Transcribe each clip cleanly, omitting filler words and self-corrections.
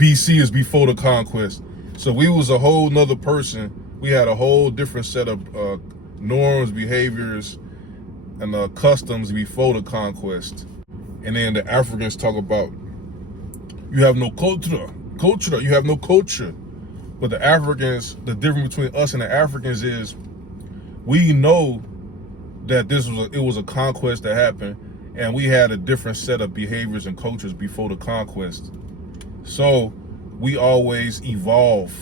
BC is before the conquest. So we was a whole nother person. We had a whole different set of norms, behaviors, and customs before the conquest. And then the Africans talk about, you have no culture, you have no culture. But the Africans, the difference between us and the Africans is, we know that it was a conquest that happened, and we had a different set of behaviors and cultures before the conquest. So we always evolve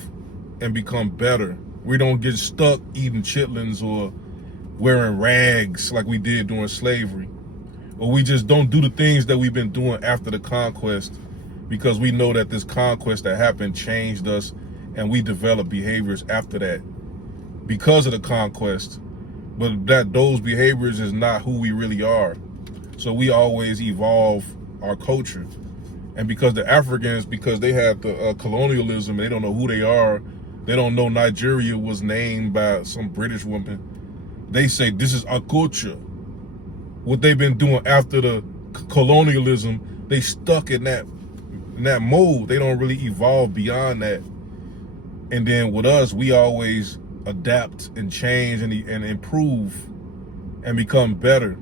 and become better. We don't get stuck eating chitlins or wearing rags like we did during slavery. Or we just don't do the things that we've been doing after the conquest, because we know that this conquest that happened changed us, and we developed behaviors after that because of the conquest. But those behaviors is not who we really are. So we always evolve our culture. And because the Africans, because they have the colonialism, they don't know who they are. They don't know Nigeria was named by some British woman. They say this is our culture. What they've been doing after the colonialism, they stuck in that mold. They don't really evolve beyond that. And then with us, we always adapt and change and improve and become better.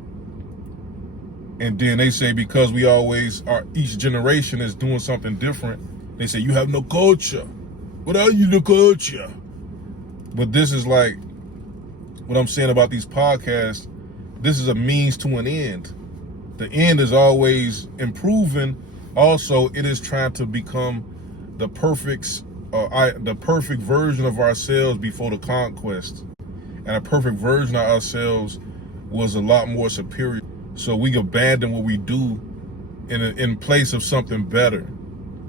And then they say, because we always are, each generation is doing something different, they say, you have no culture. What are you, no culture? But this is like what I'm saying about these podcasts. This is a means to an end. The end is always improving. Also, it is trying to become the perfect version of ourselves before the conquest. And a perfect version of ourselves was a lot more superior. So we abandon what we do in place of something better.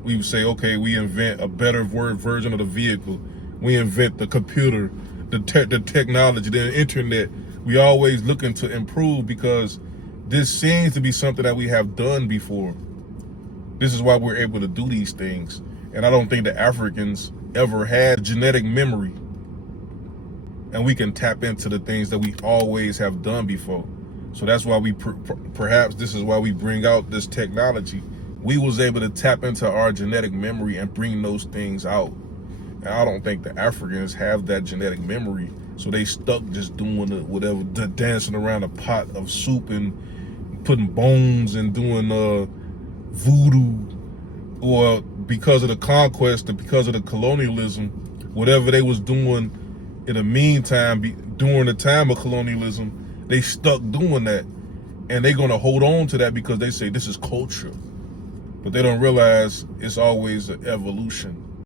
We would say, okay, we invent a better version of the vehicle. We invent the computer, the technology, the internet. We always looking to improve, because this seems to be something that we have done before. This is why we're able to do these things. And I don't think the Africans ever had genetic memory. And we can tap into the things that we always have done before. So that's why we, perhaps this is why we bring out this technology. We was able to tap into our genetic memory and bring those things out. And I don't think the Africans have that genetic memory. So they stuck just doing the dancing around a pot of soup and putting bones and doing voodoo. Or because of the conquest, or because of the colonialism, whatever they was doing in the meantime, during the time of colonialism, they stuck doing that. And they're going to hold on to that because they say this is culture. But they don't realize it's always an evolution.